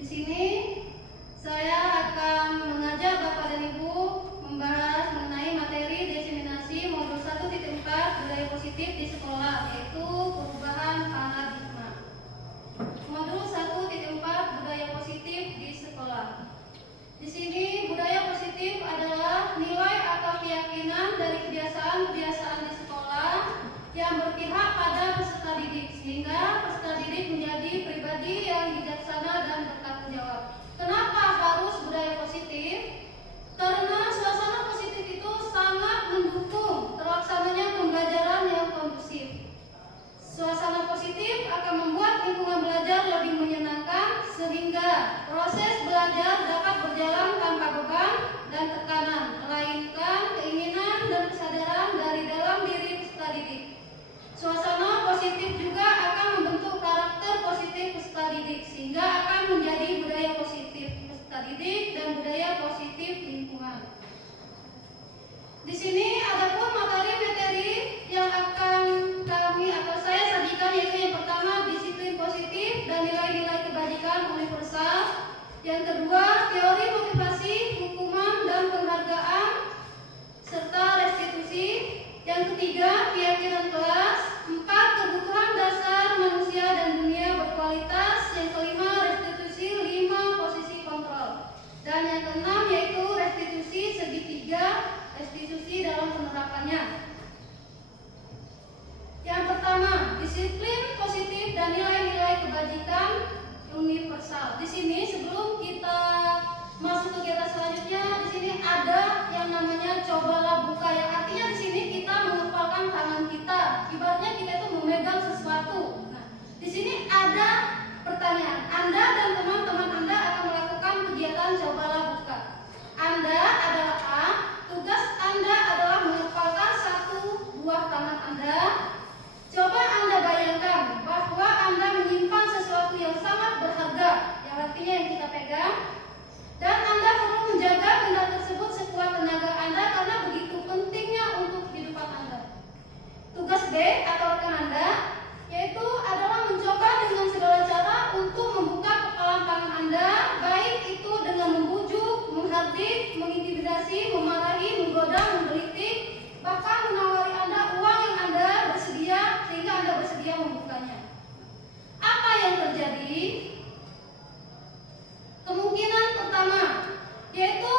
Di sini saya akan mengajak Bapak dan Ibu membahas mengenai materi diseminasi modul 1.4 budaya positif di sekolah, yaitu perubahan paradigma. Modul 1.4 budaya positif di sekolah. Di sini budaya positif adalah nilai atau keyakinan dari kebiasaan-kebiasaan di sekolah yang berpihak pada peserta didik, sehingga peserta didik menjadi pribadi yang bijaksana dan bertanggung jawab. Kenapa harus budaya positif? Karena suasana positif itu sangat mendukung terlaksananya pembelajaran yang kondusif. Suasana positif akan membuat lingkungan belajar lebih menyenangkan, sehingga proses belajar dapat berjalan tanpa beban dan tekanan, melainkan keinginan dan kesadaran dari dalam diri peserta didik. Suasana positif juga akan membentuk karakter positif peserta didik, sehingga akan menjadi budaya positif peserta didik dan budaya positif lingkungan. Di sini adapun materi-materi yang akan kami atau saya sajikan, yaitu yang pertama disiplin positif dan nilai-nilai kebajikan universal. Yang kedua teori motivasi, hukuman dan penghargaan serta restitusi. Yang ketiga keyakinan kelas. 4 kebutuhan dasar manusia dan dunia berkualitas. Yang kelima restitusi. 5 posisi kontrol. Dan yang keenam yaitu restitusi segitiga, restitusi dalam penerapannya. Yang pertama, disiplin positif dan nilai-nilai kebajikan universal. Di sini sebelum kita masuk kegiatan selanjutnya, di sini ada yang namanya cobalah buka, yang artinya di sini kita mengepalkan tangan kita. Ibaratnya kita itu memegang sesuatu. Nah, di sini ada pertanyaan. Anda dan teman-teman Anda akan melakukan kegiatan cobalah buka. Anda adalah A. Tugas Anda adalah mengepalkan satu buah tangan Anda. Coba Anda bayangkan bahwa Anda menyimpan sesuatu yang sangat berharga, yang artinya yang kita pegang, dan Anda perlu menjaga benda tersebut sekuat tenaga Anda karena begitu pentingnya untuk kehidupan Anda. Tugas B atau rekan Anda yaitu adalah mencoba dengan segala cara untuk membuka kepalan tangan Anda, baik itu dengan membujuk, menghardik, mengintimidasi, memarahi, menggoda, menggelitik, bahkan menawari Anda uang yang Anda bersedia sehingga Anda bersedia membukanya. Apa yang terjadi? Kemungkinan pertama yaitu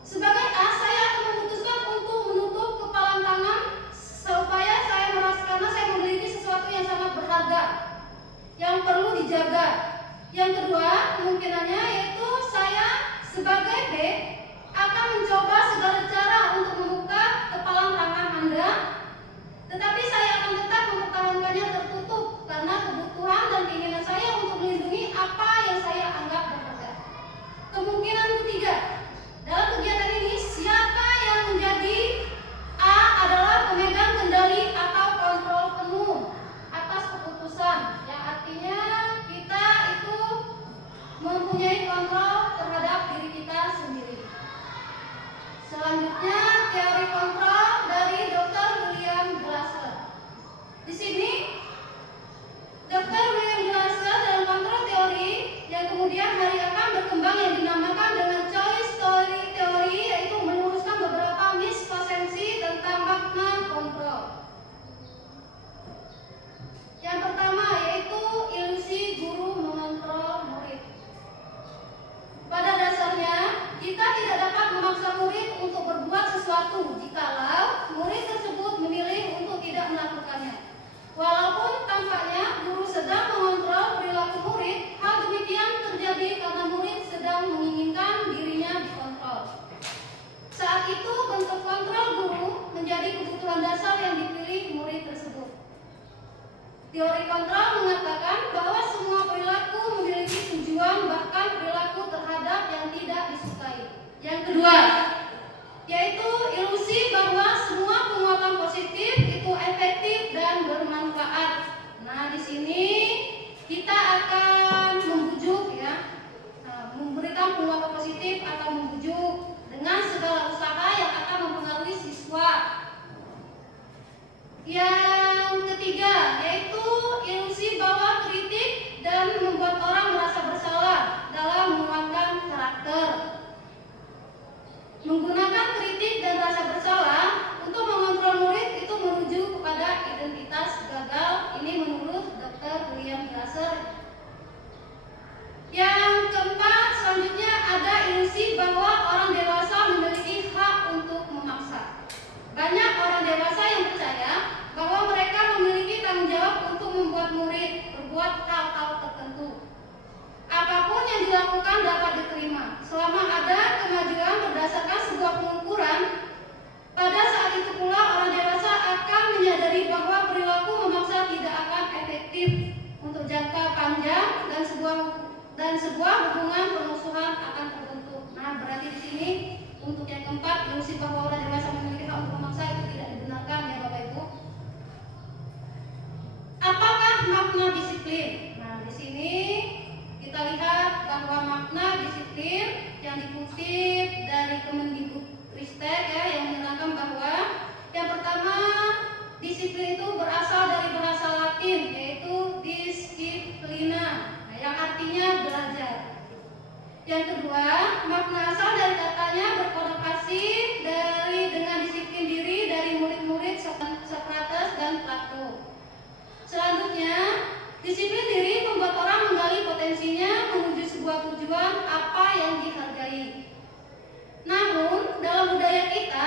sebagai A, saya akan memutuskan untuk menutup kepalan tangan supaya saya merasa, karena saya memiliki sesuatu yang sangat berharga yang perlu dijaga. Yang kedua kemungkinannya yaitu saya sebagai B akan mencoba segala cara untuk membuka kepalan tangan Anda, tetapi saya akan tetap mempertahankannya tertutup karena kebutuhan dan keinginan saya untuk melindungi apa yang saya anggap berharga. Kemungkinan ketiga, dalam kegiatan ini siapa yang menjadi A adalah pemegang kendali atau kontrol penuh atas keputusan, yang artinya kita itu mempunyai kontrol terhadap diri kita sendiri. Selanjutnya teori kontrol dari Dr. William Glasser. Di sini Dr. William Glasser dalam kontrol teori yang kemudian hari akan berkembang yang dinamakan dengan choice theory, yaitu meluruskan beberapa miskonsepsi tentang makna kontrol. Yang pertama yaitu ilusi guru mengontrol murid. Pada dasarnya kita tidak dapat memaksa murid untuk berbuat sesuatu jikalau murid tersebut memilih untuk tidak melakukannya. Walaupun tampaknya guru sedang mengontrol perilaku murid, hal demikian terjadi karena murid sedang menginginkan dirinya dikontrol. Saat itu bentuk kontrol guru menjadi kebutuhan dasar yang dipilih murid tersebut. Teori kontrol mengatakan bahwa semua perilaku memiliki tujuan, bahkan perilaku terhadap yang tidak disukai. Yang kedua, yaitu ilusi bahwa semua penguatan positif itu efektif dan bermanfaat. Nah, di sini kita akan membujuk memberikan penguatan positif atau membujuk dengan segala usaha yang akan mempengaruhi siswa. Yang ketiga yaitu ilusi bahwa kritik dan membuat orang merasa bersalah tertentu. Apapun yang dilakukan dapat diterima selama ada kemajuan berdasarkan sebuah pengukuran. Pada saat itu pula orang dewasa akan menyadari bahwa perilaku memaksa tidak akan efektif untuk jangka panjang dan sebuah hubungan permusuhan akan terbentuk. Nah, berarti di sini untuk yang keempat, ilusi bahwa orang dewasa memiliki hak untuk memaksa itu tidak dibenarkan ya Bapak Ibu. Apakah makna disiplin? Nah, di sini kita lihat bahwa makna disiplin yang dikutip dari Kemendikbudristek ya, yang menerangkan bahwa yang pertama, disiplin itu berasal dari bahasa Latin yaitu disciplina, yang artinya belajar. Yang kedua, makna asal dari katanya berkonotasi dengan disiplin diri dari murid-murid Sokrates dan Plato. Selanjutnya, disiplin diri membuat orang menggali potensinya menuju sebuah tujuan apa yang dihargai. Namun, dalam budaya kita,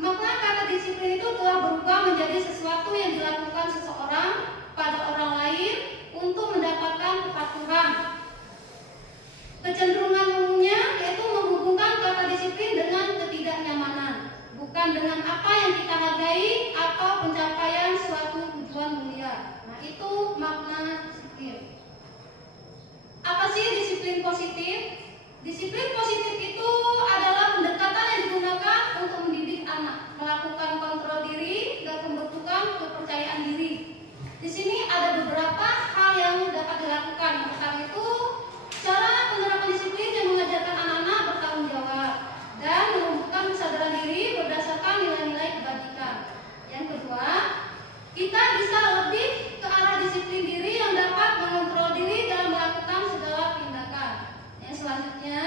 makna kata disiplin itu telah berubah menjadi sesuatu yang dilakukan seseorang pada orang lain untuk mendapatkan kepatuhan. Kecenderungan umumnya yaitu menghubungkan kata disiplin dengan ketidaknyamanan, bukan dengan apa yang kita hargai atau pencapaian suatu tujuan mulia. Nah, itu makna disiplin. Apa sih disiplin positif? Disiplin positif itu adalah pendekatan yang digunakan untuk mendidik anak, melakukan kontrol diri dan pembentukan kepercayaan diri. Di sini ada beberapa hal yang dapat dilakukan. Yang pertama itu cara penerapan disiplin yang mengajarkan anak-anak bertanggung jawab dan menumbuhkan kesadaran diri berdasarkan nilai-nilai kebajikan. Yang kedua, kita bisa lebih ke arah disiplin diri yang dapat mengontrol diri dalam melakukan segala tindakan. Yang selanjutnya,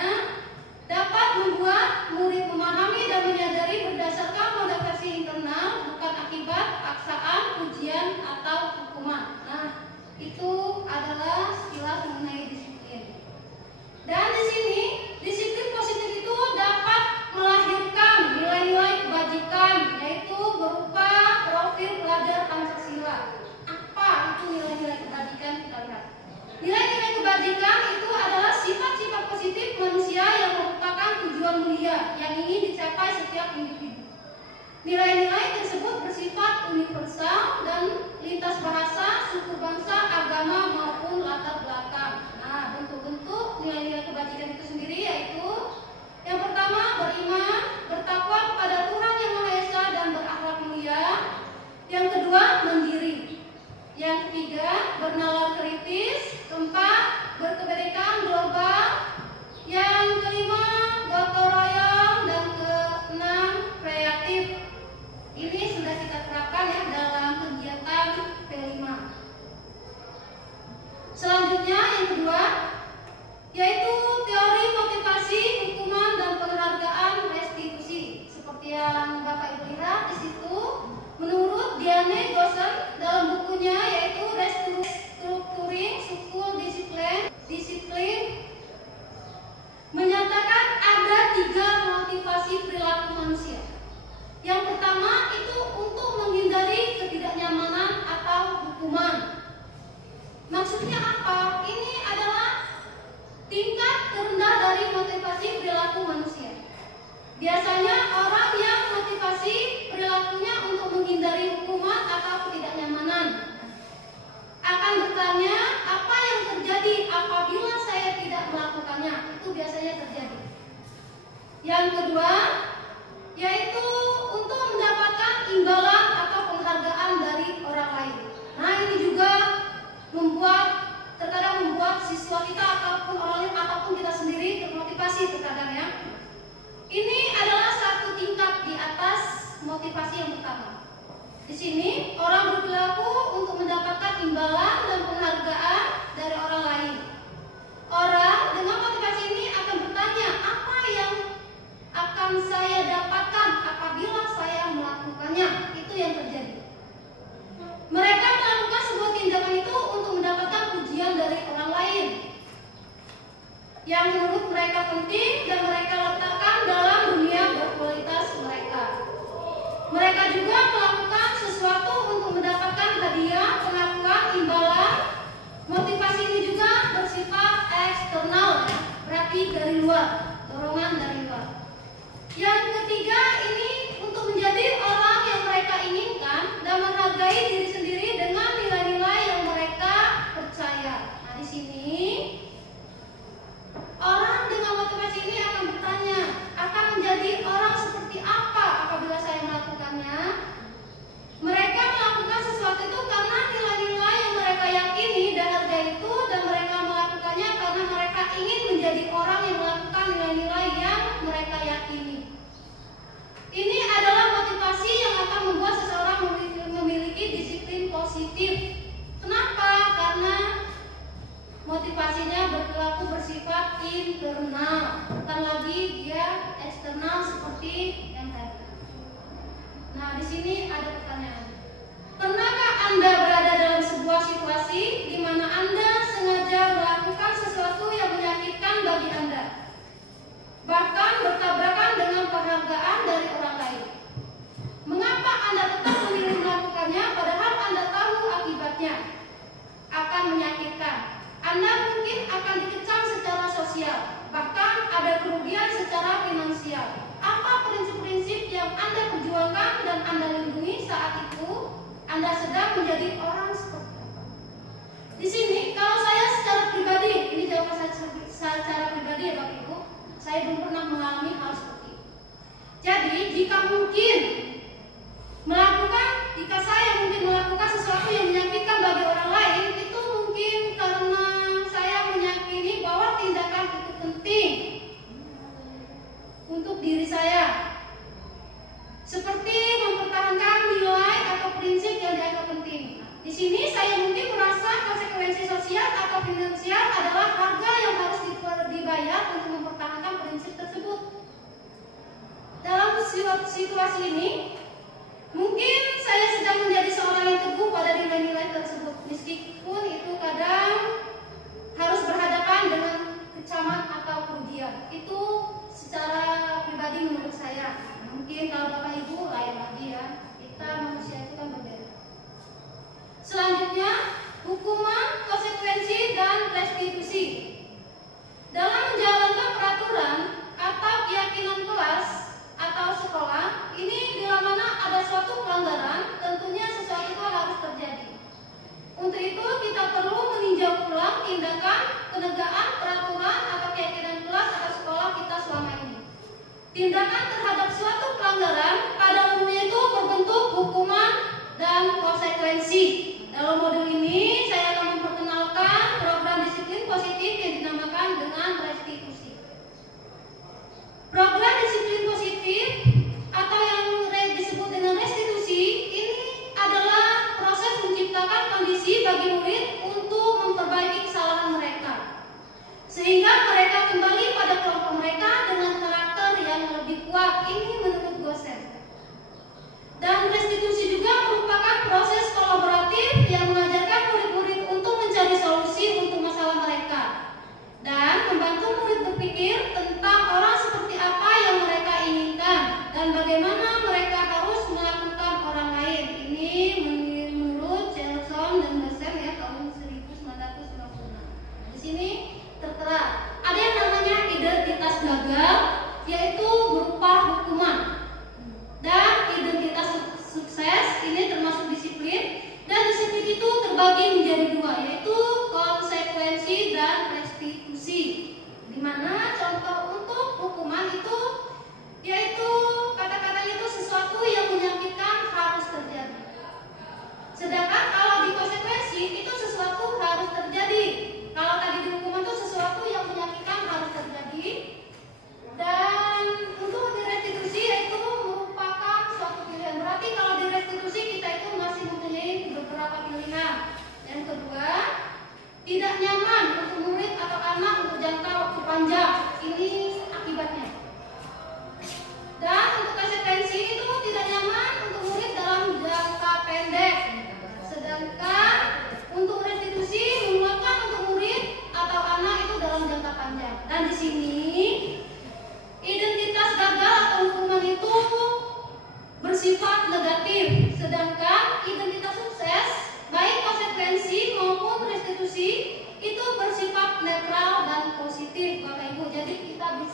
dapat membuat murid memahami dan menyadari berdasarkan motivasi internal, bukan akibat paksaan, ujian, atau hukuman. Nah, itu adalah sekilas mengenai disiplin. Dan di sini, disiplin positif itu dapat melahirkan nilai-nilai kebajikan, yaitu berupa profil pelajar Pancasila. Apa itu nilai-nilai kebajikan? Kita lihat. Nilai-nilai kebajikan itu adalah sifat-sifat positif manusia yang merupakan tujuan mulia yang ingin dicapai setiap individu. Nilai-nilai tersebut bersifat universal dan lintas bahasa, suku bangsa, agama maupun latar belakang. Nah, bentuk-bentuk nilai-nilai kebajikan itu sendiri yaitu yang pertama, beriman, bertakwa kepada Tuhan Yang Maha Esa dan berakhlak mulia. Yang kedua, mandiri. Yang ketiga, bernalar kritis. Keempat, berkebinekaan global. Yang kelima, gotong royong. Dan keenam, kreatif. Ini sudah kita terapkan ya dalam kegiatan P5. Selanjutnya yang kedua yaitu teori motivasi, hukuman dan penghargaan restitusi. Seperti yang Bapak Ibu lihat di situ, menurut Diane Gossen dalam bukunya yaitu Restructuring School Discipline menyatakan ada 3 motivasi perilaku manusia. Yang pertama itu untuk menghindari ketidaknyamanan atau hukuman. Maksudnya apa? Ini adalah tingkat terendah dari motivasi perilaku manusia. Biasanya orang yang motivasi perilakunya untuk menghindari hukuman atau ketidaknyamanan akan bertanya, apa yang terjadi apabila saya tidak melakukannya? Itu biasanya terjadi. Yang kedua, yaitu untuk mendapatkan imbalan atau penghargaan dari orang lain. Nah, ini juga terkadang membuat siswa kita ataupun orang lain ataupun kita sendiri termotivasi terkadang ya. Ini adalah satu tingkat di atas motivasi yang pertama. Di sini orang berperilaku untuk mendapatkan imbalan dan penghargaan dari orang lain. Orang dengan motivasi ini akan bertanya, apa yang akan saya dapatkan apabila saya melakukannya? Itu yang terjadi. Mereka melakukan sebuah tindakan itu untuk mendapatkan pujian dari orang lain yang menurut mereka penting dan mereka letakkan dalam dunia berkualitas mereka. Mereka juga melakukan sesuatu untuk mendapatkan hadiah, pengakuan, imbalan. Motivasi ini juga tapi dari luar, dorongan dari luar. Yang ketiga, ini untuk menjadi orang yang mereka inginkan dan menghargai diri sendiri dengan nilai-nilai yang mereka percaya. Nah, di sini orang dengan motivasi ini akan bertanya, akan menjadi orang seperti apa apabila saya melakukannya? Mereka melakukan sesuatu itu karena nilai-nilai yang mereka yakini dan harga itu, dan mereka melakukannya karena mereka ingin menjadi orang yang melakukan nilai-nilai yang mereka yakini. Ini adalah motivasi yang akan membuat seseorang memiliki disiplin positif. Kenapa? Karena motivasinya berlaku bersifat internal, bukan lagi dia eksternal seperti yang tadi. Nah, di sini ada pertanyaan. Pernahkah Anda berada dalam sebuah situasi di mana Anda sengaja melakukan sesuatu yang menyakitkan bagi Anda, bahkan bertabrakan dengan penghargaan dari orang lain? Mengapa Anda tetap memilih melakukannya padahal Anda tahu akibatnya akan menyakitkan? Anda mungkin akan dikecam secara sosial, bahkan ada kerugian secara finansial. Apa prinsip-prinsip yang Anda perjuangkan dan Anda lindungi saat itu? Anda sedang menjadi orang seperti apa? Di sini, kalau saya secara pribadi, ini jawaban saya secara pribadi ya Bapak Ibu, saya belum pernah mengalami hal seperti itu. Jadi, jika saya mungkin melakukan sesuatu yang menyakitkan bagi orang lain, itu mungkin karena saya meyakini bahwa tindakan itu penting untuk diri saya, seperti mempertahankan nilai atau prinsip yang dianggap penting. Di sini saya mungkin merasa konsekuensi sosial atau finansial adalah harga yang harus dibayar untuk mempertahankan prinsip tersebut. Dalam situasi ini, mungkin saya sedang menjadi seorang yang teguh pada nilai-nilai tersebut, meskipun itu kadang harus berhadapan dengan kecaman atau kerugian. Itu secara pribadi menurut saya. Mungkin kalau Bapak Ibu lain lagi ya. Kita manusia itu kan berbeda. Selanjutnya, hukuman, konsekuensi, dan restitusi. Dalam menjalankan peraturan atau keyakinan kelas atau sekolah, ini bila mana ada suatu pelanggaran, tentunya sesuatu itu harus terjadi. Untuk itu kita perlu meninjau pula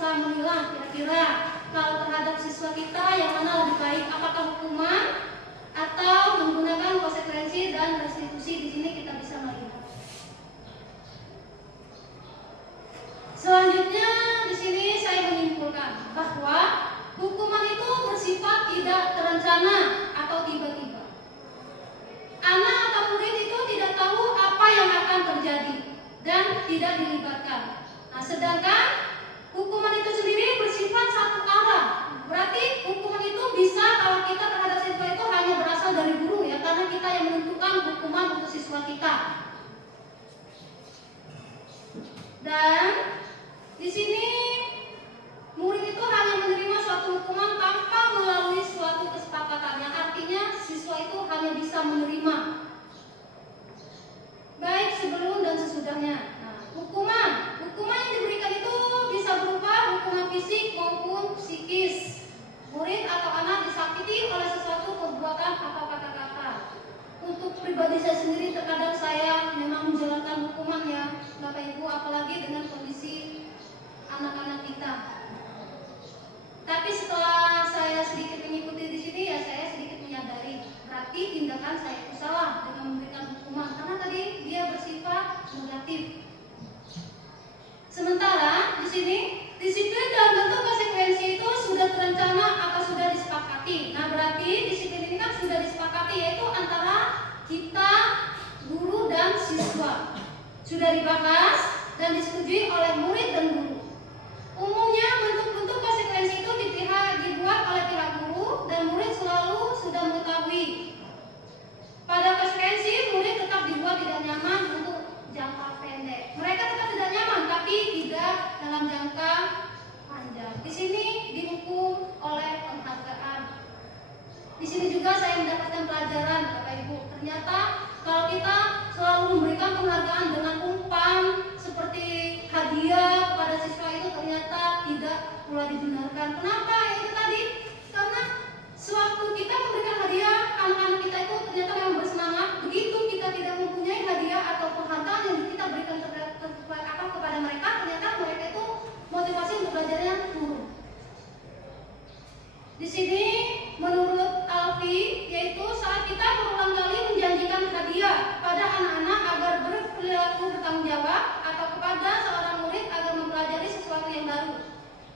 bisa memilah kira-kira kalau terhadap siswa kita yang mana lebih baik, apakah hukuman atau menggunakan konsekuensi dan restitusi? Di sini kita bisa melihat. Selanjutnya di sini saya menyimpulkan bahwa hukuman itu bersifat tidak terencana atau tiba-tiba. Anak atau murid itu tidak tahu apa yang akan terjadi dan tidak dilibatkan. Nah, sedangkan hukuman itu sendiri bersifat satu arah. Berarti hukuman itu bisa, kalau kita terhadap siswa itu hanya berasal dari guru ya, karena kita yang menentukan hukuman untuk siswa kita. Dan di sini murid itu hanya menerima suatu hukuman tanpa melalui suatu kesepakatan. Yang artinya siswa itu hanya bisa menerima, baik sebelum dan sesudahnya. Nah, hukuman yang diberikan itu bisa berupa hukuman fisik maupun psikis. Murid atau anak disakiti oleh sesuatu perbuatan atau kata-kata. Untuk pribadi saya sendiri, terkadang saya memang menjalankan hukuman ya, Bapak Ibu, apalagi dengan kondisi anak-anak kita. Tapi setelah saya sedikit mengikuti di sini ya, saya sedikit menyadari berarti tindakan saya itu salah dengan memberikan hukuman, karena tadi dia bersifat negatif. Sementara di sini disiplin dalam bentuk konsekuensi itu sudah terencana atau sudah disepakati. Nah, berarti disiplin ini kan sudah disepakati, yaitu antara kita, guru dan siswa. Sudah dibahas dan disetujui oleh murid dan guru. Umumnya bentuk-bentuk konsekuensi itu dibuat oleh pihak guru dan murid selalu sudah mengetahui. Pada konsekuensi, murid tetap dibuat tidak nyaman untuk jangka pendek. Mereka tetap tidak nyaman, tapi tidak dalam jangka panjang. Di sini dihukum oleh penghargaan. Di sini juga saya mendapatkan pelajaran, Bapak Ibu. Ternyata kalau kita selalu memberikan penghargaan dengan umpan seperti hadiah kepada siswa, itu ternyata tidak pula dibenarkan. Kenapa? Ya itu tadi, karena sewaktu kita memberikan hadiah, anak-anak kita itu ternyata memang bersemangat. Begitu kita tidak mempunyai hadiah atau penghargaan yang kita berikan kepada mereka, ternyata mereka itu motivasi untuk belajarnya turun. Di sini menurut Alfi, yaitu saat kita berulang kali menjanjikan hadiah pada anak-anak agar berperilaku bertanggung jawab, atau kepada seorang murid agar mempelajari sesuatu yang baru,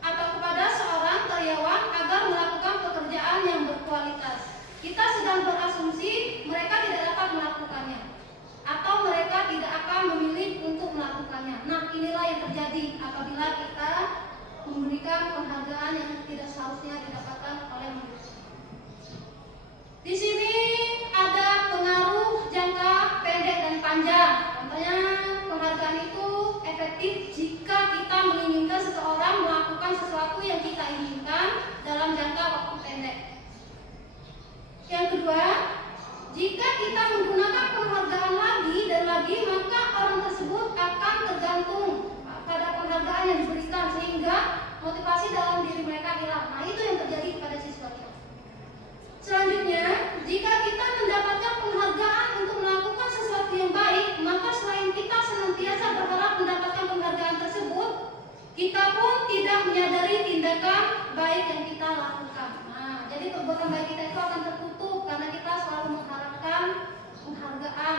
atau kepada seorang karyawan agar melakukan pekerjaan yang berkualitas, kita sedang berasumsi mereka tidak dapat melakukannya, atau mereka tidak akan memilih untuk melakukannya. Nah, inilah yang terjadi apabila kita memberikan penghargaan yang tidak seharusnya didapatkan oleh murid. Di sini ada pengaruh jangka pendek dan panjang. Contohnya, penghargaan itu efektif jika kita menginginkan seseorang melakukan sesuatu yang kita inginkan dalam jangka waktu pendek. Yang kedua, jika kita menggunakan penghargaan lagi dan lagi, maka orang tersebut akan tergantung pada penghargaan yang diberikan, sehingga motivasi dalam diri mereka hilang. Nah, itu yang terjadi kepada siswa kita. Selanjutnya, jika kita mendapatkan penghargaan untuk melakukan sesuatu yang baik, maka selain kita senantiasa berharap mendapatkan penghargaan tersebut, kita pun tidak menyadari tindakan baik yang kita lakukan. Nah, jadi perbuatan baik kita itu akan tertutup karena kita selalu mengharapkan penghargaan,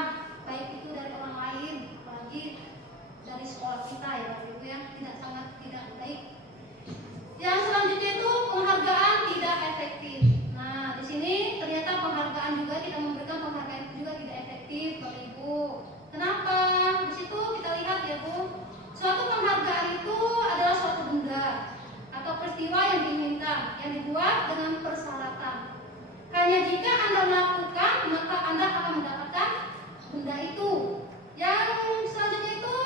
baik itu dari orang lain, apalagi dari sekolah kita ya, itu yang sangat tidak baik. Yang selanjutnya itu penghargaan tidak efektif. Nah, di sini ternyata penghargaan juga, kita memberikan penghargaan itu juga tidak efektif, Bapak Ibu. Kenapa? Di situ kita lihat ya, Bu. Suatu penghargaan itu adalah suatu benda atau peristiwa yang diinginkan, yang dibuat dengan persyaratan. Hanya jika Anda melakukan, maka Anda akan mendapatkan benda itu. Yang selanjutnya itu,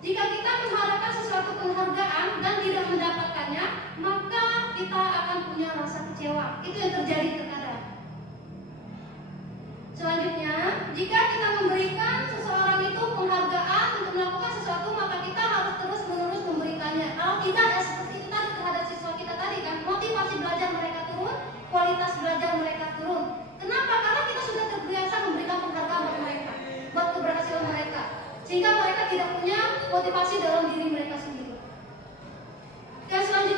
jika kita mengharapkan sesuatu penghargaan dan tidak mendapatkannya, maka kita akan punya rasa kecewa. Itu yang terjadi terkadang. Selanjutnya, jika kita memberikan seseorang itu penghargaan untuk melakukan sesuatu, maka kita harus terus-menerus memberikannya. Kalau tidak, ya seperti itu tadi terhadap siswa kita tadi kan, motivasi belajar mereka turun, kualitas belajar mereka turun. Kenapa? Karena kita sudah terbiasa memberikan penghargaan buat mereka, buat keberhasilan mereka, sehingga mereka tidak punya motivasi dalam diri mereka sendiri. Dan selanjutnya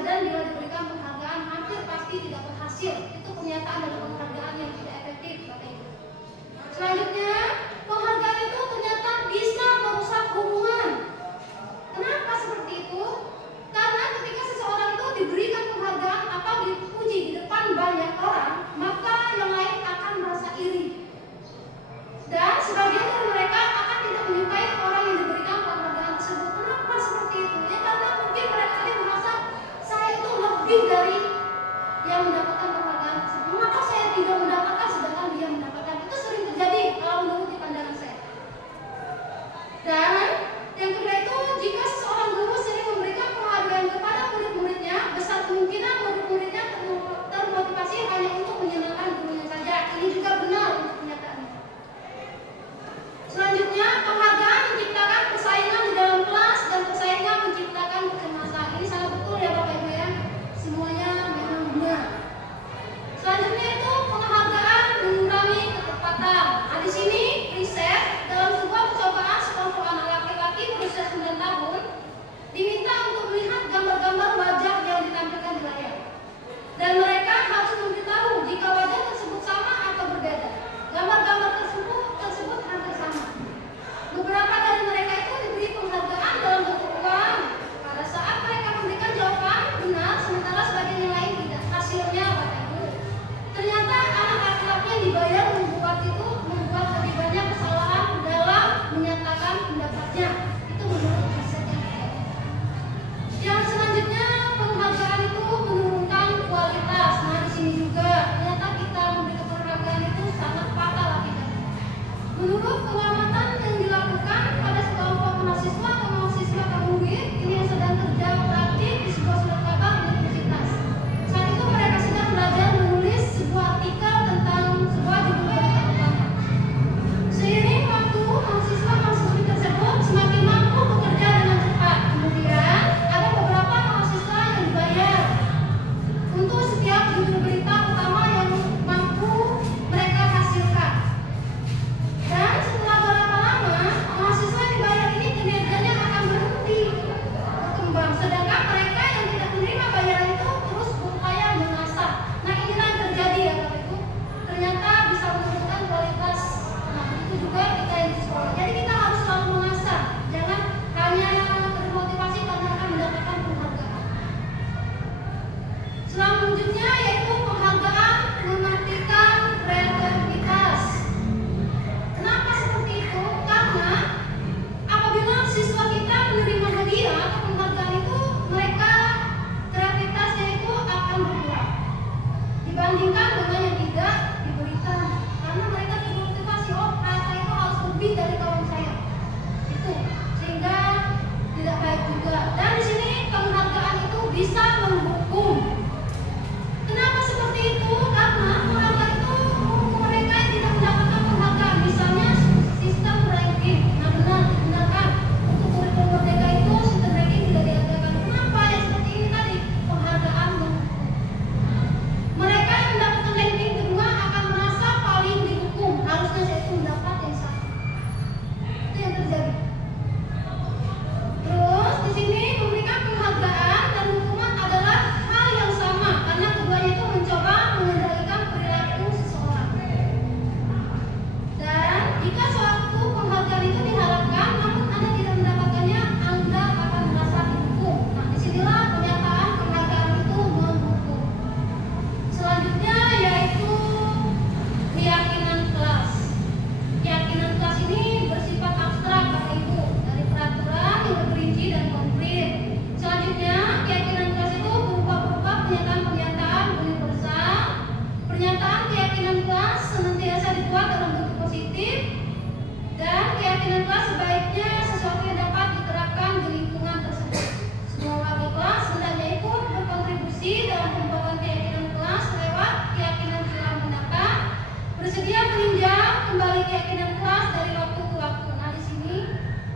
dan bila diberikan penghargaan hampir pasti tidak berhasil. Itu pernyataan dari penghargaan yang tidak efektif, Bapak Ibu. Selanjutnya, penghargaan itu ternyata bisa merusak hubungan. Kenapa seperti itu? Karena ketika seseorang itu diberikan penghargaan atau dipuji di depan banyak orang, maka yang lain akan merasa iri. Dan sebagian dari mereka akan tidak menyukai orang yang diberikan penghargaan tersebut. Kenapa seperti itu? Ya karena mungkin mereka ini merasa saya itu lebih dari yang mendapatkan penghargaan tersebut. Maka saya tidak mendapatkan sedangkan dia mendapatkan. Itu sering terjadi kalau menurut di pandangan saya. Dan yang kedua itu, jika seorang guru sering memberikan penghargaan kepada murid-muridnya, besar kemungkinan murid-muridnya termotivasi hanya untuk menyenangkan gurunya saja. Ini juga benar untuk kenyataannya. Selanjutnya, penghargaan menciptakan persaingan di dalam kelas dan persaingan menciptakan kecemasan. Ini sangat betul ya Bapak Ibu ya. Semuanya memang benar. Selanjutnya itu penghargaan mengurangi ketepatan. Nah di sini riset dalam sebuah percobaan sekelompok anak laki-laki berusia 9 tahun diminta untuk melihat gambar-gambar wajah yang ditampilkan di layar. Dan mereka harus memberitahu jika wajah tersebut sama atau berbeda. Gambar-gambar tersebut hampir sama. Beberapa dari mereka itu diberi penghargaan dalam bentuk uang pada saat mereka memberikan jawaban benar, sementara sebagian yang lain tidak. Hasilnya Bapak Ibu, ternyata anak laki-laki yang dibayar membuat lebih banyak kesalahan dalam menyatakan pendapatnya. Itu menurut riset yang ada. Yang selanjutnya, penghargaan itu menurunkan kualitas. Nah di sini juga ternyata kita memberikan penghargaan itu sangat fatal akibatnya. Menurut pengamatan yang dilakukan pada sekelompok mahasiswa atau mahasiswa murid ini yang sedang kerja praktik di sebuah surat kabar universitas. Saat itu mereka sedang belajar menulis sebuah artikel tentang sebuah judul berita utama. Seiring waktu, mahasiswa-mahasiswi tersebut semakin mampu bekerja dengan cepat. Kemudian ada beberapa mahasiswa yang dibayar untuk setiap judul berita utama yang mampu mereka hasilkan. Dan setelah berapa lama, mahasiswa yang dibayar ini kinerjanya akan berhenti berkembang. Sedangkan mereka yang tidak menerima bayaran itu terus berupaya mengasah. Nah inilah yang terjadi ya Bapak Ibu. Ternyata bisa menurunkan kualitas. Nah itu juga kita yang di sekolah. Jadi kita harus selalu mengasah. Jangan hanya termotivasi karena akan mendapatkan penghargaan. Selanjutnya yaitu penghargaan mematikan kreativitas. Kenapa seperti itu? Karena apabila siswa kita menerima hadiah atau penghargaan itu, mereka kreativitasnya itu akan berkurang dibandingkan dengan yang tidak diberikan. Karena mereka termotivasi, oh saya itu harus lebih dari kawan saya. Itu sehingga tidak baik juga. Dan di sini penghargaan itu bisa menghukum. Kenapa seperti itu? Karena penghargaan itu menghukum mereka yang tidak mendapatkan penghargaan. Misalnya sistem ranking. Nah benar dibenarkan untuk kurikulum merdeka itu sistem ranking tidak diadakan. Kenapa? Ya seperti ini tadi, penghargaan menghukum. Mereka yang mendapatkan ranking kedua akan merasa paling dihukum. Harusnya saya itu mendapat yang satu. Itu yang terjadi. Terus di sini memberikan penghargaan dan hukuman adalah hal yang sama karena keduanya itu mencoba mengendalikan perilaku seseorang. Dan jika suatu penghargaan itu diharapkan namun Anda tidak mendapatkannya, Anda akan merasa dihukum. Nah disinilah pernyataan penghargaan itu menghukum. Selanjutnya yaitu keyakinan kelas. Keyakinan kelas ini bersifat abstrak Bapak Ibu, dari peraturan yang berperinci dan konkret. Selanjutnya, keyakinan kelas itu berupa pernyataan-pernyataan universal. Pernyataan keyakinan kelas senantiasa dibuat dalam bentuk positif. Dan keyakinan kelas sebaiknya sesuatu yang dapat diterapkan di lingkungan tersebut. Semua warga kelas hendaknya ikut berkontribusi dalam pembuatan keyakinan kelas lewat keyakinan silang pendapat, bersedia meninjau kembali keyakinan kelas dari waktu ke waktu. Nah di sini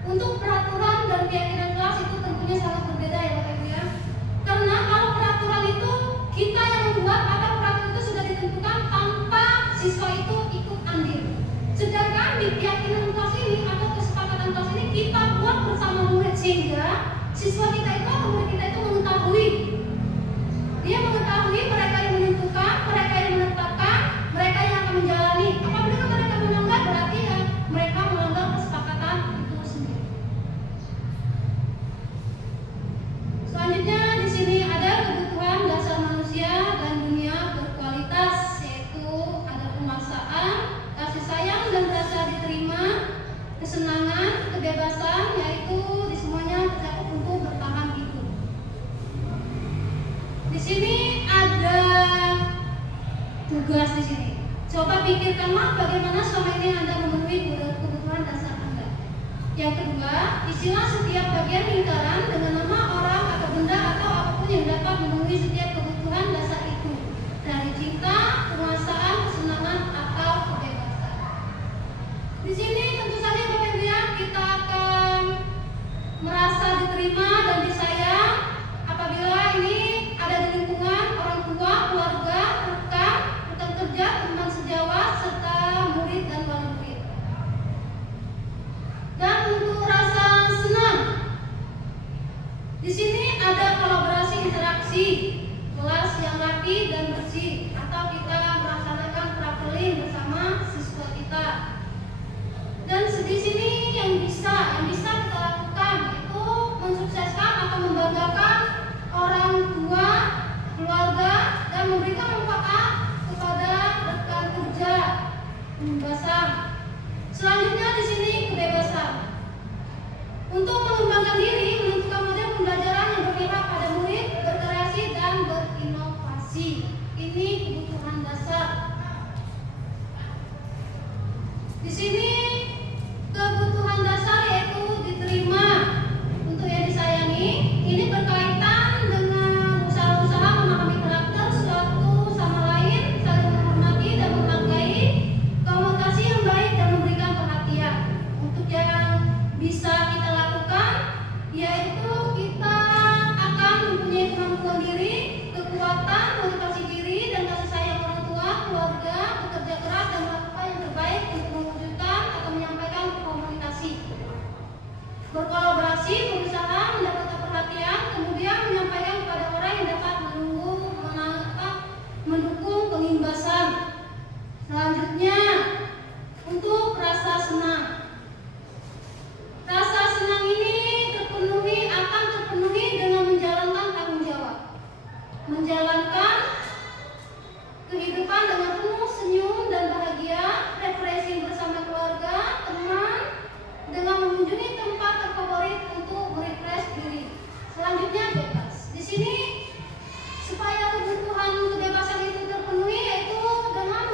untuk peraturan dan keyakinan kelas itu tentunya sangat berbeda ya Bapak Ibu ya. Karena kalau peraturan itu kita yang membuat atau peraturan itu sudah ditentukan tanpa siswa itu ikut andil. Sedangkan di keyakinan kelas ini atau kesepakatan kelas ini kita buat bersama murid sehingga siswa kita itu atau murid kita itu mengetahui Dia mengetahui, mereka yang menentukan, mereka yang menetapkan, mereka yang akan menjalani. Apabila mereka melanggar, berarti ya mereka melanggar kesepakatan itu sendiri. Selanjutnya di sini ada kebutuhan dasar manusia dan dunia berkualitas, yaitu ada penguasaan, kasih sayang dan rasa diterima, kesenangan, kebebasan, yaitu di semuanya tercakup untuk bertahan hidup. Di sini ada tugas di sini. Coba pikirkanlah bagaimana selama ini Anda memenuhi kebutuhan dasar Anda. Yang kedua, isilah setiap bagian lingkaran dengan nama orang atau benda atau apapun yang dapat memenuhi setiap kebutuhan dasar itu, dari cinta, penguasaan, kesenangan, atau kebebasan. Di sini tentu saja Bapak Ibu ya, kita akan merasa diterima dan disayang apabila ini ada di lingkungan orang tua, keluarga, rekan kerja, teman sejawat, serta murid dan wali murid. Dan untuk rasa senang, di sini ada kolaborasi interaksi, kelas yang rapi dan bersih, atau kita melaksanakan traveling bersama siswa kita. Dan di sini yang bisa kita lakukan itu mensukseskan atau membanggakan orang tua, keluarga, dan memberikan manfaat kepada rekan kerja. Kebebasan. Selanjutnya di sini kebebasan. Untuk mengembangkan diri, menentukan model pembelajaran yang berpihak pada murid, berkreasi dan berinovasi. Ini kebutuhan dasar. Di sini kebutuhan dasar yaitu diterima. Untuk yang disayangi, ini berkaitan dengan usaha-usaha memahami karakter suatu sama lain, saling menghormati dan menghargai, komunikasi yang baik dan memberikan perhatian. Untuk yang bisa kita lakukan, yaitu kita akan mempunyai kemampuan diri, kekuatan, motivasi diri, dan kasih sayang orang tua, keluarga, bekerja keras dan melakukan yang terbaik untuk mewujudkan atau menyampaikan komunikasi. Berkolaborasi, berusaha mendapatkan perhatian, kemudian menyampaikan kepada orang yang dapat mendukung pengimbasan. Selanjutnya, untuk rasa senang. Rasa senang ini akan terpenuhi dengan menjalankan tanggung jawab, menjalankan kehidupan dengan penuh senyum dan bahagia, refreshing bersama keluarga, teman, dengan mengunjungi tempat terfavorit untuk merefresh diri. Selanjutnya bebas. Di sini supaya kebutuhan kebebasan itu terpenuhi, yaitu dengan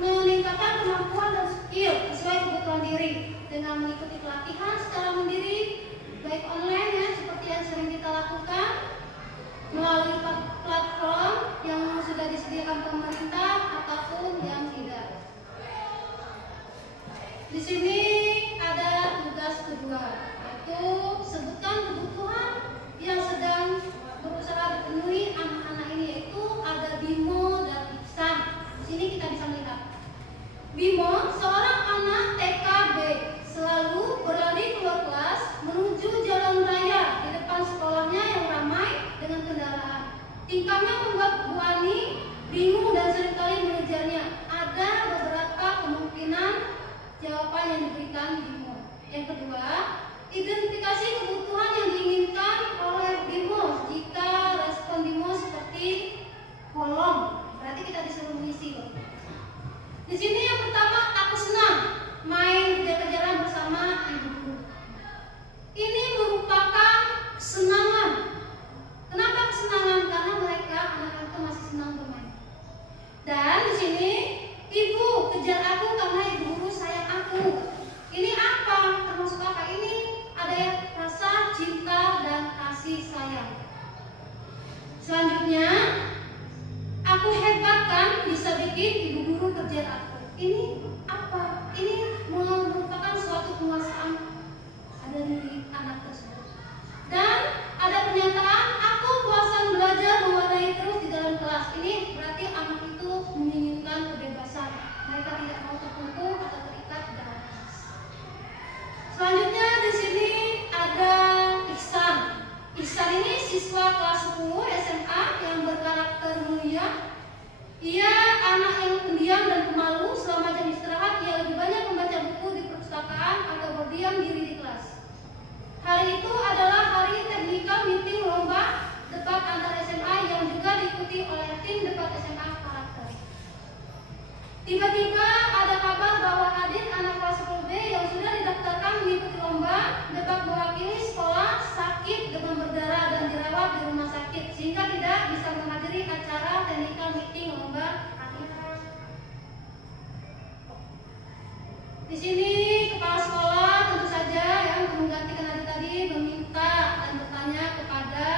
meningkatkan kemampuan dan skill sesuai kebutuhan diri, dengan mengikuti pelatihan secara mandiri, baik online ya, seperti yang sering kita lakukan melalui platform yang sudah disediakan pemerintah ataupun yang tidak. Di sini ada tugas kedua, yaitu sebutkan kebutuhan yang sedang berusaha dipenuhi anak-anak ini, yaitu ada Bimo dan Iksan. Di sini kita bisa melihat Bimo, seorang anak TKB, selalu berlari keluar kelas menuju jalan raya di depan sekolahnya yang ramai dengan kendaraan. Tingkahnya membuat Bu Ani bingung dan seringkali mengejarnya. Ada beberapa kemungkinan jawaban yang diberikan Bimo. Yang kedua, identifikasi kebutuhan yang diinginkan oleh Bimo. Jika respon Bimo seperti kolom, berarti kita disuruh mengisi. Di sini yang pertama, aku senang main kejar-kejaran bersama ibu guru. Ini merupakan kesenangan. Kenapa kesenangan? Karena mereka anak-anak itu masih senang bermain. Dan di sini, ibu kejar aku karena ibu guru sayang aku. Ini apa? Termasuk apa? Ini ada rasa cinta dan kasih sayang. Selanjutnya, aku hebat kan bisa bikin ibu guru kejar aku. Ini apa? Ini merupakan suatu penguasaan ada di anak tersebut. Dan ada pernyataan, aku bosan belajar mewarnai terus di dalam kelas. Ini berarti anak itu menginginkan kebebasan. Mereka tidak mau terkungkung atau terikat dalam kelas. Selanjutnya di sini ada Ihsan. Ihsan ini siswa kelas 10 SMA yang berkarakter Di sini kepala sekolah tentu saja yang menggantikan adik tadi meminta dan bertanya kepada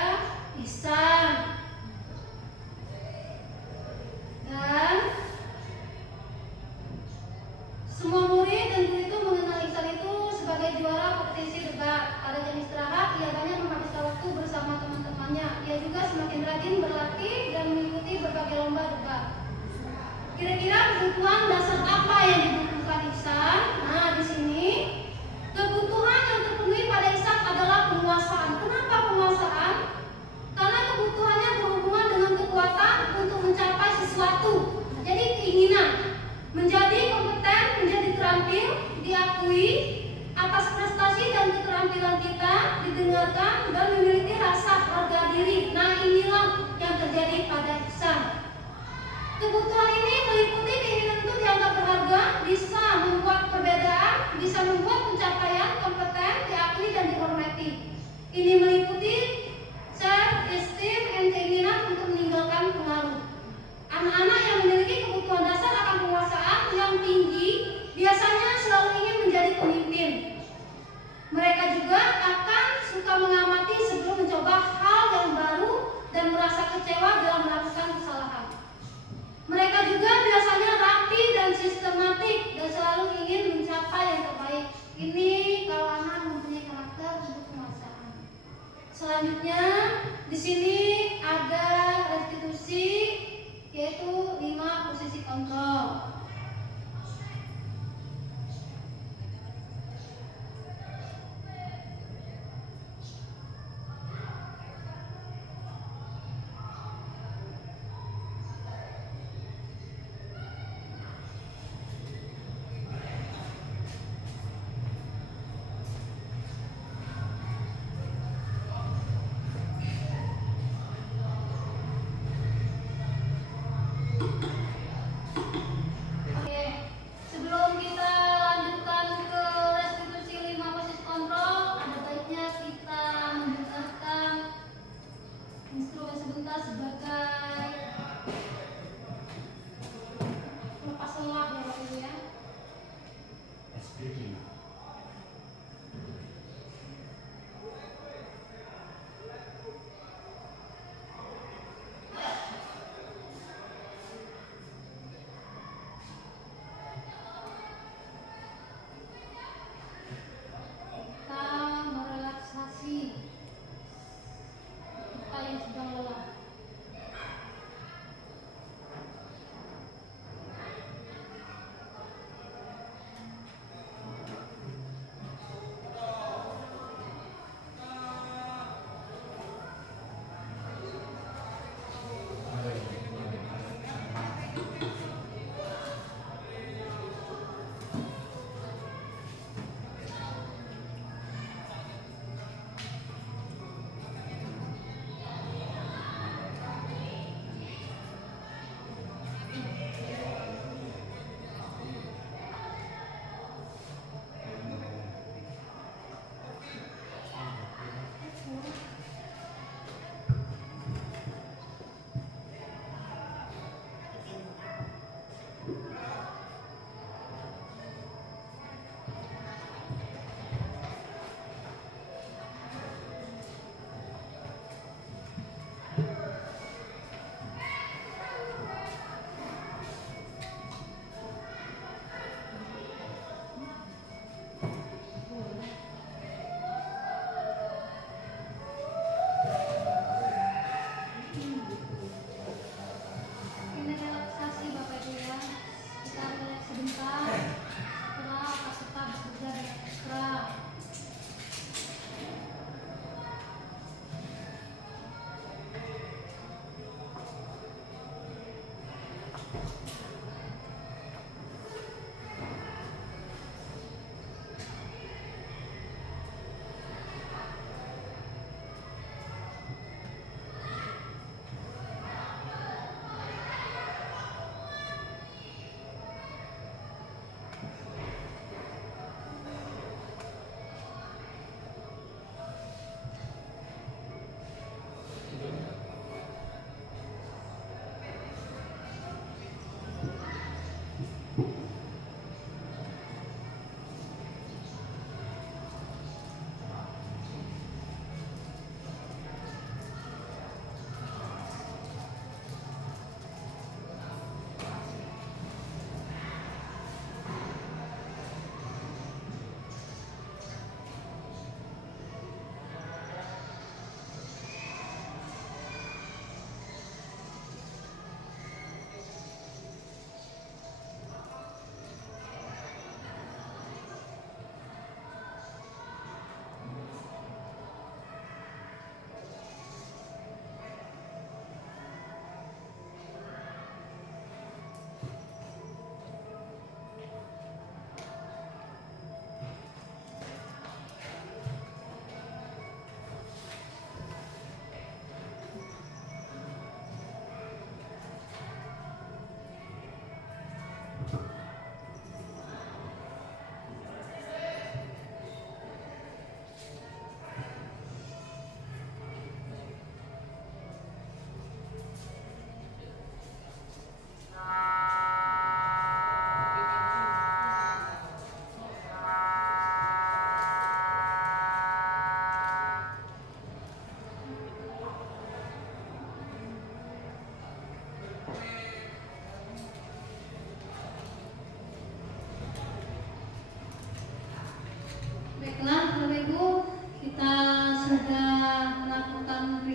Ihsan. Dan semua murid dan guru itu mengenal Ihsan itu sebagai juara kompetisi debat. Pada jam istirahat, ia banyak menghabiskan waktu bersama teman-temannya. Ia juga semakin rajin berlatih dan mengikuti berbagai lomba debat. Kira-kira kebutuhan dasar apa yang dibutuhkan Ihsan? Nah, di sini kebutuhan yang terpenuhi pada Ihsan adalah penguasaan. Kenapa penguasaan? Karena kebutuhannya berhubungan dengan kekuatan untuk mencapai sesuatu. Jadi keinginan menjadi kompeten, menjadi terampil, diakui atas prestasi dan keterampilan kita, didengarkan dan memiliki rasa harga diri. Nah, inilah yang terjadi pada Ihsan. Kebutuhan ini meliputi keinginan untuk dianggap berharga, bisa membuat perbedaan, bisa membuat pencapaian kompeten, diakui dan dihormati. Ini meliputi self-esteem dan keinginan untuk meninggalkan pengaruh. Anak-anak yang memiliki kebutuhan dasar akan penguasaan yang tinggi biasanya selalu ingin menjadi pemimpin. Mereka juga akan suka mengamati sebelum mencoba hal yang baru dan merasa kecewa bila melakukan kesalahan. Mereka juga biasanya rapi dan sistematik dan selalu ingin mencapai yang terbaik. Ini kalau anak mempunyai karakter untuk penguasaan. Selanjutnya di sini ada restitusi, yaitu 5 posisi kontrol.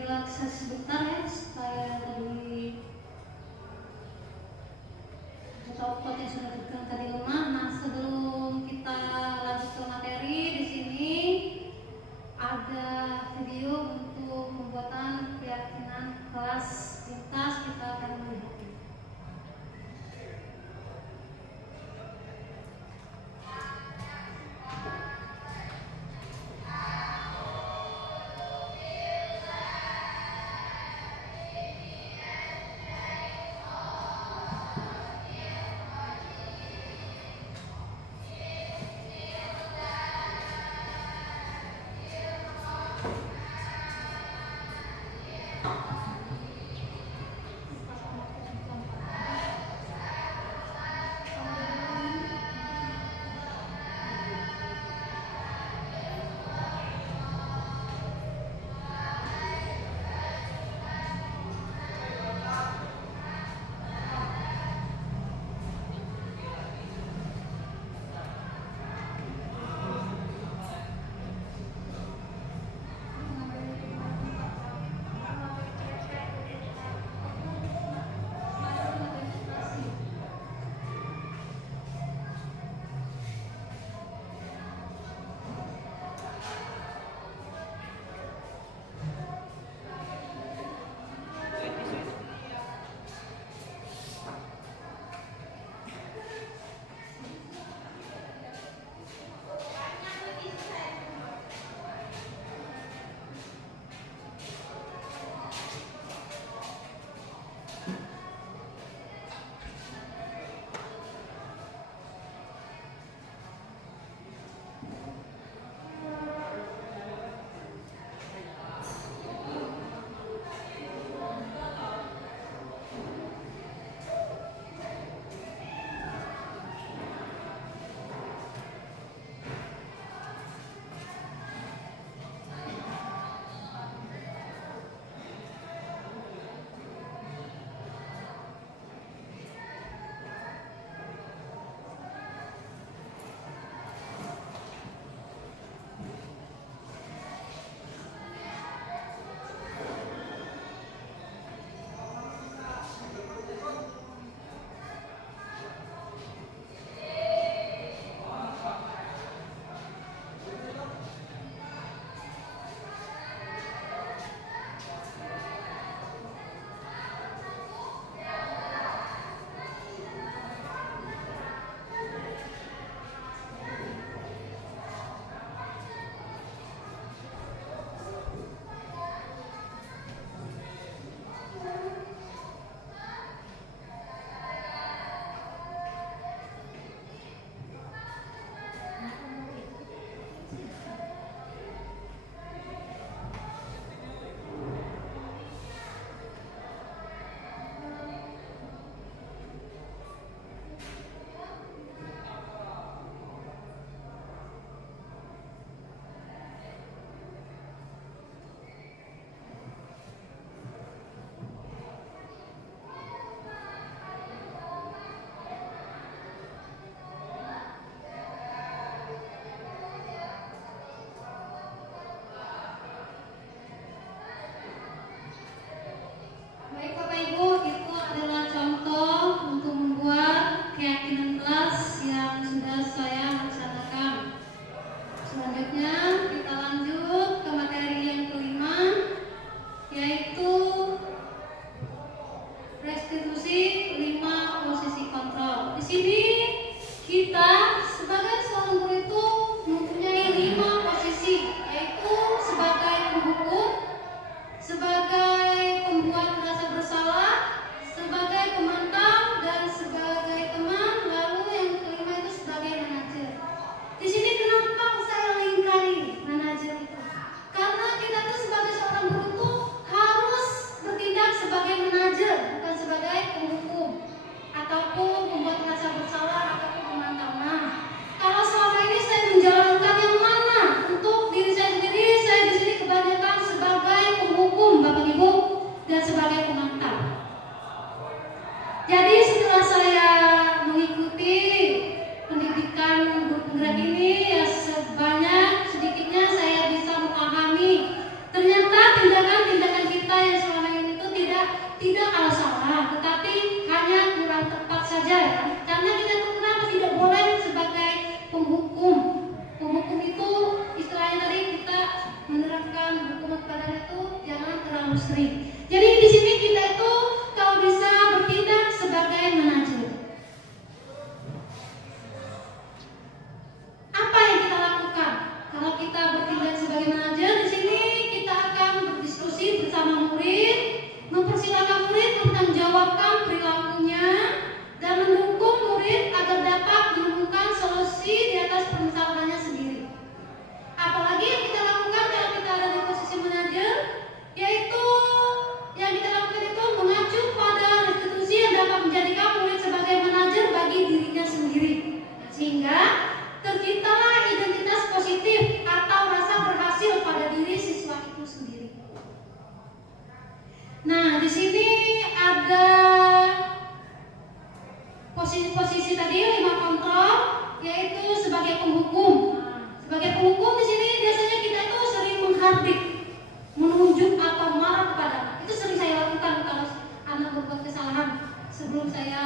relaksasi sebentar ya, saya tadi topik yang sudah diberikan tadi lemah. Nah, sebelum kita lanjut ke materi, di sini ada video untuk pembuatan keyakinan kelas lintas, kita akan melihat. Ternyata tindakan-tindakan kita yang selama ini itu tidak kalau salah, tetapi hanya kurang tepat saja ya. Karena kita itu kenapa tidak boleh sebagai penghukum. Penghukum itu istilahnya tadi kita menerapkan hukuman kepada itu jangan terlalu sering. Jadi di sini kita itu kalau bisa bertindak sebagai manajer. Apa yang kita lakukan? Kalau kita bertindak sebagai manajer, di sini kita akan berdiskusi bersama murid, mempersilahkan murid mempertanggungjawabkan perilakunya dan mendukung murid agar dapat menemukan solusi di atas permasalahannya sendiri. Apalagi yang kita lakukan kalau kita ada di posisi manajer, yaitu yang kita lakukan itu mengacu pada institusi yang dapat menjadikan murid sebagai manajer bagi dirinya sendiri, sehingga terciptalah identitas positif atau rasa berhasil pada diri siswa itu sendiri. Nah, di sini ada posisi-posisi tadi 5 kontrol, yaitu sebagai penghukum. Sebagai penghukum di sini biasanya kita itu sering menghardik, menunjuk atau marah kepada. Itu sering saya lakukan kalau anak berbuat kesalahan sebelum saya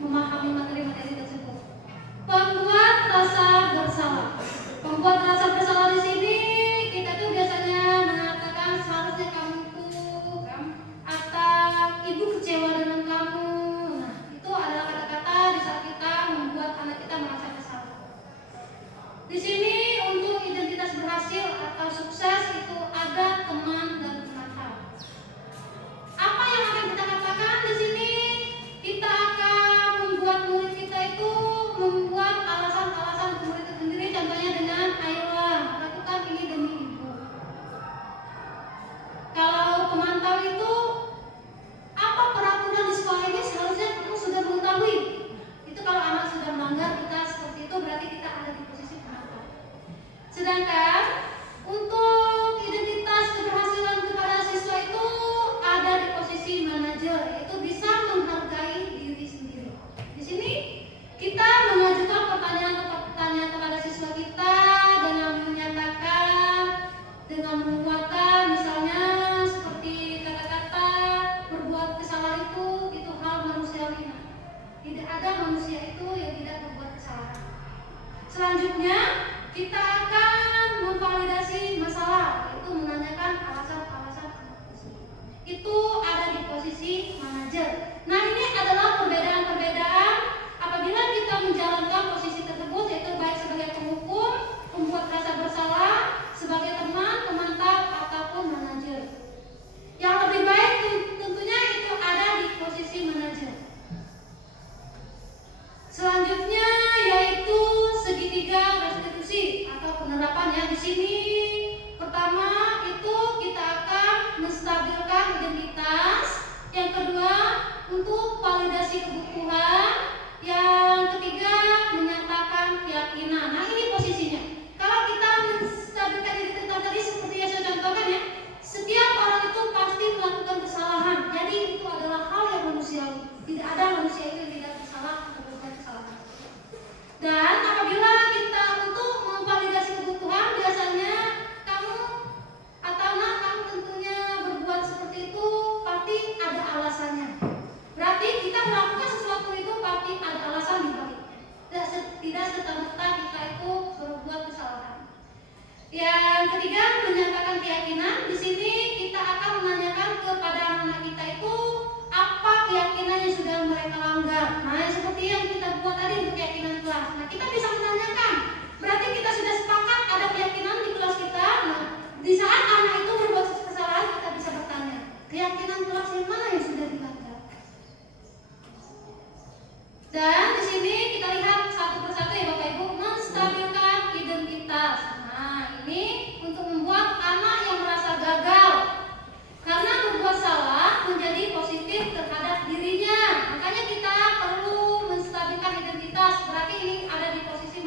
memahami materi-materi tersebut. Pembuat rasa bersalah. Pembuat rasa bersalah di sini kita tuh biasanya mengatakan seharusnya kamu atau ibu kecewa dengan kamu. Nah, itu adalah kata-kata di saat kita membuat anak kita merasa bersalah. Di sini untuk identitas berhasil atau sukses itu ada teman dan penantang. Apa yang akan kita katakan di sini? Kita akan membuat murid kita itu membuat alasan-alasan murid itu sendiri. Contohnya dengan ayolah lakukan ini demi ibu. Kalau pemantau itu apa peraturan di sekolah ini seharusnya kamu sudah mengetahui. Itu kalau anak sudah melanggar kita seperti itu berarti kita ada di posisi pemantau. Sedangkan untuk identitas keberhasilan kepada siswa itu ada di posisi manajer, yaitu bisa menghargai diri sendiri. Di sini kita mengajukan pertanyaan kepada siswa kita dengan menyatakan, dengan menguatkan, misalnya seperti kata-kata berbuat kesalahan itu hal manusiawi. Tidak ada manusia itu yang tidak berbuat kesalahan. Selanjutnya kita akan memvalidasi masalah, yaitu menanyakan alasan-alasan anak tersebut. Itu ada di posisi manajer. Nah, ini adalah perbedaan-perbedaan apabila kita menjalankan posisi tersebut, yaitu baik sebagai penghukum, pembuat rasa bersalah, sebagai teman, pemantau, ataupun manajer. Yang lebih baik tentunya itu ada di posisi manajer. Selanjutnya yaitu segitiga restitusi atau penerapannya di sini. Pertama itu kita akan menstabilkan identitas. Yang kedua untuk validasi kebutuhan. Yang ketiga menyatakan keyakinan. Nah, ini posisinya. Kalau kita menstabilkan identitas tadi seperti yang saya contohkan ya, setiap orang itu pasti melakukan kesalahan. Jadi itu adalah hal yang manusiawi. Tidak ada manusia itu yang tidak bersalah atau berbuat kesalahan. Dan apabila kita untuk memvalidasi kebutuhan, biasanya kamu atau anak kamu tentunya berbuat seperti itu pasti ada alasannya. Berarti kita melakukan sesuatu itu pasti ada alasan di baliknya. Tidak serta-merta kita itu berbuat kesalahan. Yang ketiga menyatakan keyakinan. Di sini kita akan menanyakan kepada anak-anak kita itu apa keyakinan yang sudah mereka langgar. Nah, seperti yang kita buat tadi untuk keyakinan kelas. Nah, kita bisa menanyakan. Berarti kita sudah sepakat ada keyakinan di kelas kita. Nah, di saat anak itu berbuat kesalahan, kita bisa bertanya, keyakinan kelas yang mana yang sudah dilanggar? Dan di sini kita lihat satu persatu ya Bapak Ibu, menstabilkan identitas. Nah, ini untuk membuat anak yang merasa gagal karena berbuat salah menjadi positif terhadap dirinya. Makanya kita perlu menstabilkan identitas. Berarti ini ada di posisi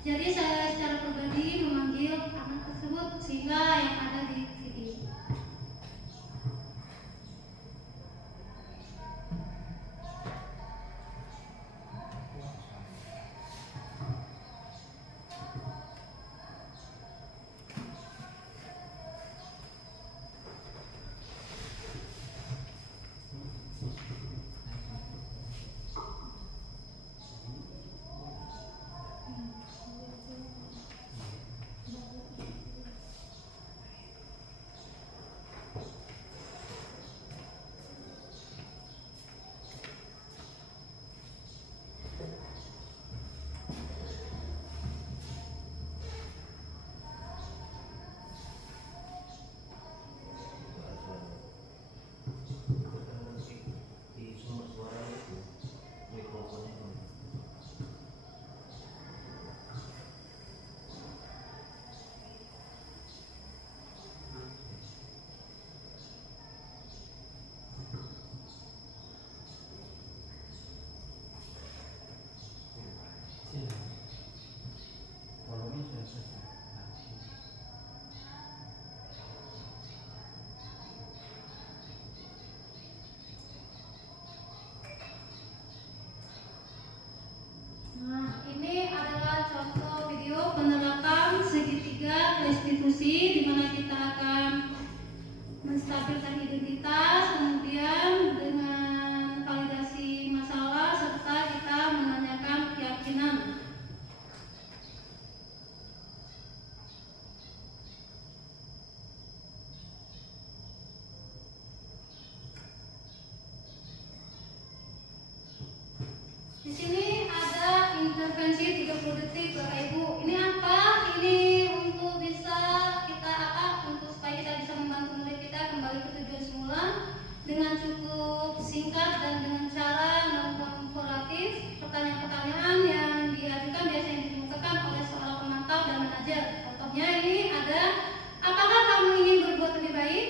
Jadi saya secara pribadi memanggil anak tersebut sehingga yang ada di video. Nah, ini adalah contoh video penerapan segitiga restitusi di mana kita akan menstabilkan identitas, kemudian dengan validasi masalah serta kita menanyakan keyakinan. Di sini ada intervensi 30 detik Bapak Ibu. Ini apa? Ini untuk bisa kita untuk supaya kita bisa membantu murid kita kembali ke tujuan semula dengan cukup singkat dan dengan cara non-korporatif. Pertanyaan-pertanyaan yang diajukan biasanya dikemukakan oleh seorang pemantau dan manajer. Contohnya ini ada, apakah kamu ingin berbuat lebih baik?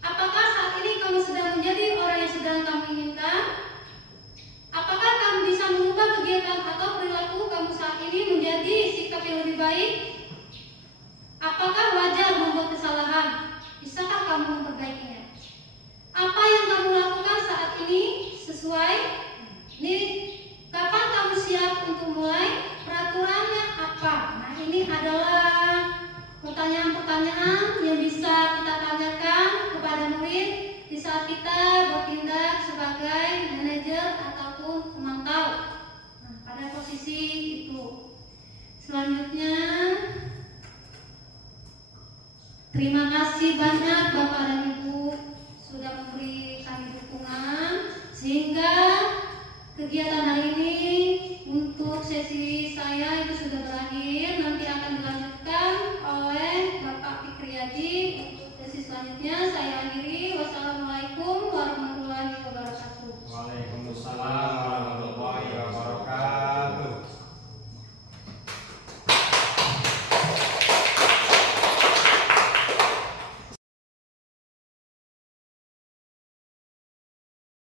Apakah saat ini kamu sedang menjadi orang yang sedang kamu inginkan? Apakah kamu bisa mengubah kegiatan atau perilaku kamu saat ini menjadi sikap yang lebih baik? Apakah wajar membuat kesalahan? Bisakah kamu memperbaikinya? Apa yang kamu lakukan saat ini sesuai? Ini kapan kamu siap untuk mulai? Peraturannya apa? Nah, ini adalah pertanyaan-pertanyaan yang bisa kita tanyakan kepada murid di saat kita bertindak sebagai manajer ataupun pemantau. Nah, pada posisi itu. Selanjutnya, terima kasih banyak Bapak dan Ibu sudah memberi kami dukungan sehingga kegiatan hari ini untuk sesi saya itu sudah berakhir. Nanti akan dilanjutkan oleh Bapak Fikriyadi. Untuk sesi selanjutnya saya